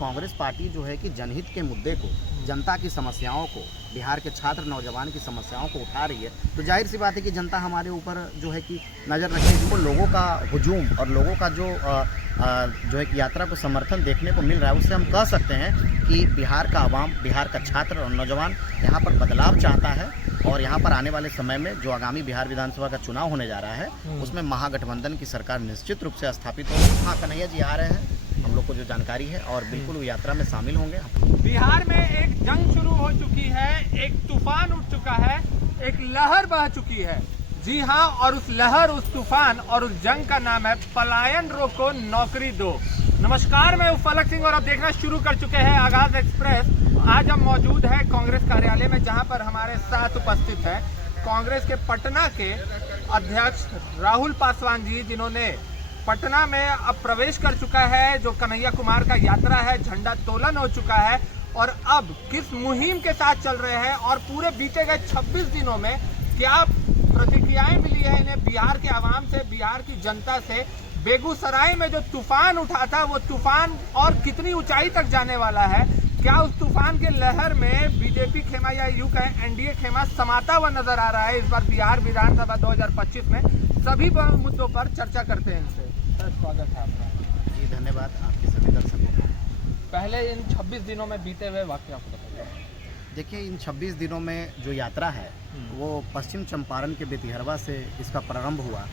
Congress party जो है कि जनहित के मुद्दे को, जनता की समस्याओं को, बिहार के छात्र नौजवान की समस्याओं को उठा रही है, तो जाहिर सी बात है कि जनता हमारे ऊपर जो है कि नज़र रखेगी। वो लोगों का हुजूम और लोगों का जो है कि यात्रा को समर्थन देखने को मिल रहा है, उससे हम कह सकते हैं कि बिहार का आवाम, बिहार का छात्र और नौजवान यहाँ पर बदलाव चाहता है। और यहाँ पर आने वाले समय में जो आगामी बिहार विधानसभा का चुनाव होने जा रहा है, उसमें महागठबंधन की सरकार निश्चित रूप से स्थापित होगी। हाँ, कन्हैया जी आ रहे हैं, हम लोग को जो जानकारी है, और बिल्कुल वो यात्रा में शामिल होंगे। बिहार में एक जंग शुरू हो चुकी है, एक तूफान उठ चुका है, एक लहर बह चुकी है। जी हाँ, और उस लहर, उस तूफान और उस जंग का नाम है पलायन रोको, नौकरी दो। नमस्कार, मैं फलक सिंह और आप देखना शुरू कर चुके हैं आगाज एक्सप्रेस। आज हम मौजूद हैं कांग्रेस कार्यालय में, जहां पर हमारे साथ उपस्थित है कांग्रेस के पटना के अध्यक्ष राहुल पासवान जी, जिन्होंने पटना में अब प्रवेश कर चुका है। जो कन्हैया कुमार का यात्रा है, झंडा तोलन हो चुका है, और अब किस मुहिम के साथ चल रहे हैं और पूरे बीते गए 26 दिनों में क्या प्रतिक्रियाएं मिली है इन्हें बिहार के आवाम से, बिहार की जनता से। बेगूसराय में जो तूफान उठा था, वो तूफान और कितनी ऊंचाई तक जाने वाला है, क्या उस तूफान के लहर में बीजेपी खेमा या यूं कहें एनडीए खेमा समाता हुआ नजर आ रहा है। इस बार बिहार विधानसभा 2025 में सभी मुद्दों पर चर्चा करते हैं इनसे। सर, स्वागत है आपका। जी धन्यवाद आपके सभी दर्शकों को। पहले इन 26 दिनों में बीते हुए वाकया आपको बताइए। देखिए, इन 26 दिनों में जो यात्रा है वो पश्चिम चंपारण के बेतिहरवा से इसका प्रारंभ हुआ,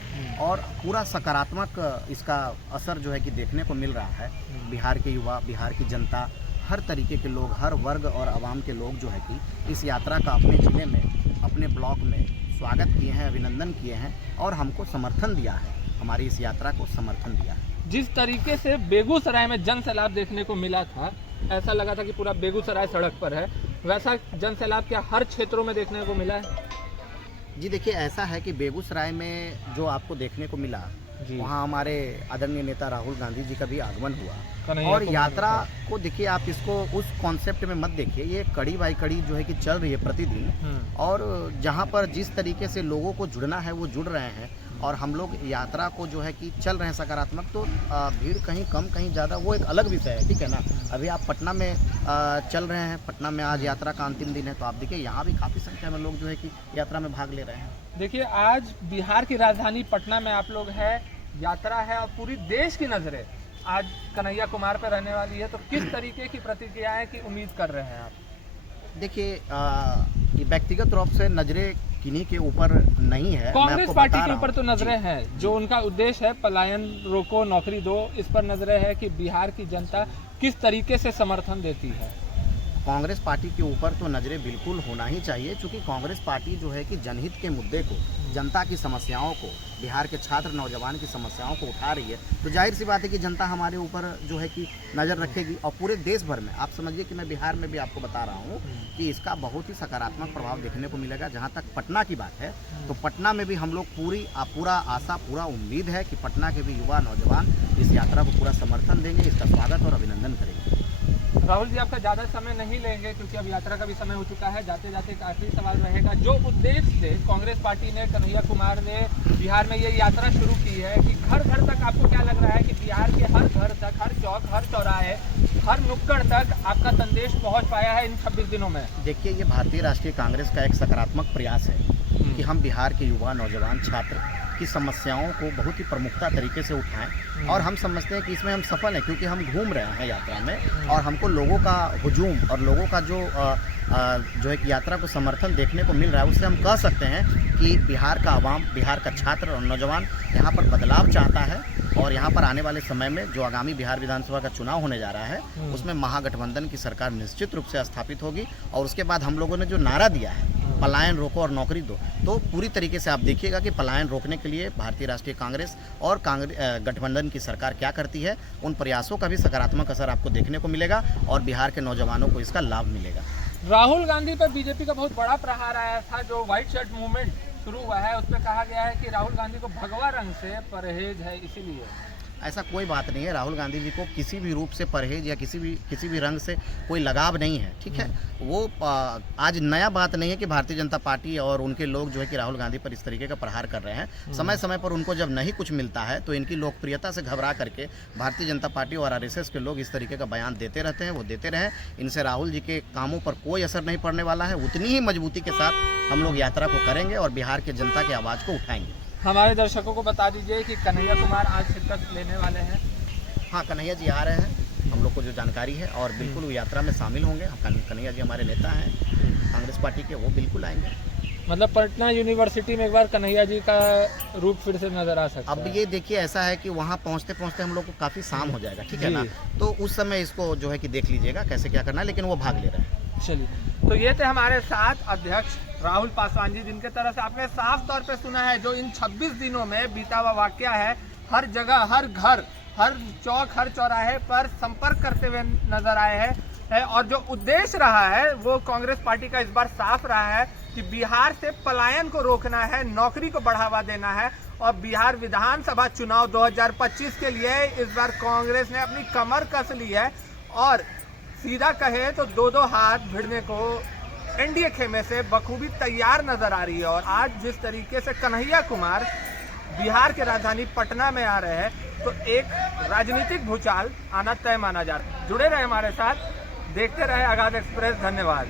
और पूरा सकारात्मक इसका असर जो है कि देखने को मिल रहा है। बिहार के युवा, बिहार की जनता, हर तरीके के लोग, हर वर्ग और आवाम के लोग जो है कि इस यात्रा का अपने ज़िले में, अपने ब्लॉक में स्वागत किए हैं, अभिनंदन किए हैं, और हमको समर्थन दिया है, हमारी इस यात्रा को समर्थन दिया है। जिस तरीके से बेगूसराय में जन सैलाब देखने को मिला था, ऐसा लगा था कि पूरा बेगूसराय सड़क पर है, वैसा जन सैलाब क्या हर क्षेत्रों में देखने को मिला है? जी देखिए, ऐसा है कि बेगूसराय में जो आपको देखने को मिला, वहाँ हमारे आदरणीय नेता राहुल गांधी जी का भी आगमन हुआ, और यात्रा को देखिए, आप इसको उस कॉन्सेप्ट में मत देखिए, ये कड़ी बाई कड़ी जो है कि चल रही है प्रतिदिन, और जहाँ पर जिस तरीके से लोगों को जुड़ना है वो जुड़ रहे हैं, और हम लोग यात्रा को जो है कि चल रहे हैं सकारात्मक। तो भीड़ कहीं कम कहीं ज़्यादा वो एक अलग विषय है, ठीक है ना। अभी आप पटना में चल रहे हैं, पटना में आज यात्रा का अंतिम दिन है, तो आप देखिए यहाँ भी काफ़ी संख्या में लोग जो है कि यात्रा में भाग ले रहे हैं। देखिए, आज बिहार की राजधानी पटना में आप लोग हैं, यात्रा है, और पूरी देश की नज़रें आज कन्हैया कुमार पर रहने वाली है, तो किस तरीके की प्रतिक्रियाएं की उम्मीद कर रहे हैं आप? देखिए, ये व्यक्तिगत रूप से नजरें किन्हीं के ऊपर नहीं है, कांग्रेस पार्टी के ऊपर तो नजरें हैं। जो उनका उद्देश्य है पलायन रोको, नौकरी दो, इस पर नजरें है कि बिहार की जनता किस तरीके से समर्थन देती है। कांग्रेस पार्टी के ऊपर तो नज़रें बिल्कुल होना ही चाहिए, क्योंकि कांग्रेस पार्टी जो है कि जनहित के मुद्दे को, जनता की समस्याओं को, बिहार के छात्र नौजवान की समस्याओं को उठा रही है, तो जाहिर सी बात है कि जनता हमारे ऊपर जो है कि नज़र रखेगी। और पूरे देश भर में आप समझिए कि मैं बिहार में भी आपको बता रहा हूँ कि इसका बहुत ही सकारात्मक प्रभाव देखने को मिलेगा। जहाँ तक पटना की बात है, तो पटना में भी हम लोग पूरा आशा, पूरा उम्मीद है कि पटना के भी युवा नौजवान इस यात्रा को पूरा समर्थन देंगे, इसका स्वागत और अभिनंदन करेंगे। राहुल जी, आपका ज़्यादा समय नहीं लेंगे क्योंकि अब यात्रा का भी समय हो चुका है। जाते जाते एक आखिरी सवाल रहेगा, जो उद्देश्य से कांग्रेस पार्टी ने, कन्हैया कुमार ने बिहार में ये यात्रा शुरू की है कि घर घर तक, आपको क्या लग रहा है कि बिहार के हर घर तक, हर चौक, हर चौराहे, हर नुक्कड़ तक आपका संदेश पहुँच पाया है इन 26 दिनों में? देखिए, ये भारतीय राष्ट्रीय कांग्रेस का एक सकारात्मक प्रयास है कि हम बिहार के युवा, नौजवान, छात्र की समस्याओं को बहुत ही प्रमुखता तरीके से उठाएं, और हम समझते हैं कि इसमें हम सफल हैं, क्योंकि हम घूम रहे हैं यात्रा में, और हमको लोगों का हुजूम और लोगों का जो है कि यात्रा को समर्थन देखने को मिल रहा है, उससे हम कह सकते हैं कि बिहार का आवाम, बिहार का छात्र और नौजवान यहाँ पर बदलाव चाहता है। और यहाँ पर आने वाले समय में जो आगामी बिहार विधानसभा का चुनाव होने जा रहा है, उसमें महागठबंधन की सरकार निश्चित रूप से स्थापित होगी, और उसके बाद हम लोगों ने जो नारा दिया है पलायन रोको और नौकरी दो, तो पूरी तरीके से आप देखिएगा कि पलायन रोकने के लिए भारतीय राष्ट्रीय कांग्रेस और गठबंधन की सरकार क्या करती है। उन प्रयासों का भी सकारात्मक असर आपको देखने को मिलेगा, और बिहार के नौजवानों को इसका लाभ मिलेगा। राहुल गांधी पर बीजेपी का बहुत बड़ा प्रहार आया था, जो व्हाइट शर्ट मूवमेंट शुरू हुआ है, उस पर कहा गया है कि राहुल गांधी को भगवा रंग से परहेज है, इसीलिए। ऐसा कोई बात नहीं है। राहुल गांधी जी को किसी भी रूप से परहेज या किसी भी रंग से कोई लगाव नहीं है, ठीक है। वो आज नया बात नहीं है कि भारतीय जनता पार्टी और उनके लोग जो है कि राहुल गांधी पर इस तरीके का प्रहार कर रहे हैं। समय समय पर उनको जब नहीं कुछ मिलता है तो इनकी लोकप्रियता से घबरा करके भारतीय जनता पार्टी और आरएसएस के लोग इस तरीके का बयान देते रहते हैं। वो देते रहें, इनसे राहुल जी के कामों पर कोई असर नहीं पड़ने वाला है। उतनी ही मजबूती के साथ हम लोग यात्रा को करेंगे और बिहार के जनता की आवाज़ को उठाएंगे। हमारे दर्शकों को बता दीजिए कि कन्हैया कुमार आज शिरकत लेने वाले हैं। हाँ, कन्हैया जी आ रहे हैं, हम लोग को जो जानकारी है, और बिल्कुल वो यात्रा में शामिल होंगे। कन्हैया जी हमारे नेता हैं कांग्रेस पार्टी के, वो बिल्कुल आएंगे। मतलब पटना यूनिवर्सिटी में एक बार कन्हैया जी का रूप फिर से नजर आ सकता है। अब ये देखिए, ऐसा है कि वहाँ पहुँचते पहुँचते हम लोग को काफ़ी शाम हो जाएगा, ठीक है ना। तो उस समय इसको जो है कि देख लीजिएगा कैसे क्या करना है, लेकिन वो भाग ले रहे हैं। चलिए, तो ये थे हमारे साथ अध्यक्ष राहुल पासवान जी, जिनके तरफ से आपने साफ तौर पे सुना है जो इन 26 दिनों में बीता हुआ वाकया है। हर जगह, हर घर, हर चौक, हर चौराहे पर संपर्क करते हुए नजर आए हैं। और जो उद्देश्य रहा है वो कांग्रेस पार्टी का इस बार साफ रहा है कि बिहार से पलायन को रोकना है, नौकरी को बढ़ावा देना है। और बिहार विधानसभा चुनाव 2025 के लिए इस बार कांग्रेस ने अपनी कमर कस ली है और सीधा कहे तो दो हाथ भिड़ने को एनडीए खेमे से बखूबी तैयार नजर आ रही है। और आज जिस तरीके से कन्हैया कुमार बिहार के राजधानी पटना में आ रहे हैं तो एक राजनीतिक भूचाल आना तय माना जाता है। जुड़े रहे हमारे साथ, देखते रहे आगाज एक्सप्रेस। धन्यवाद।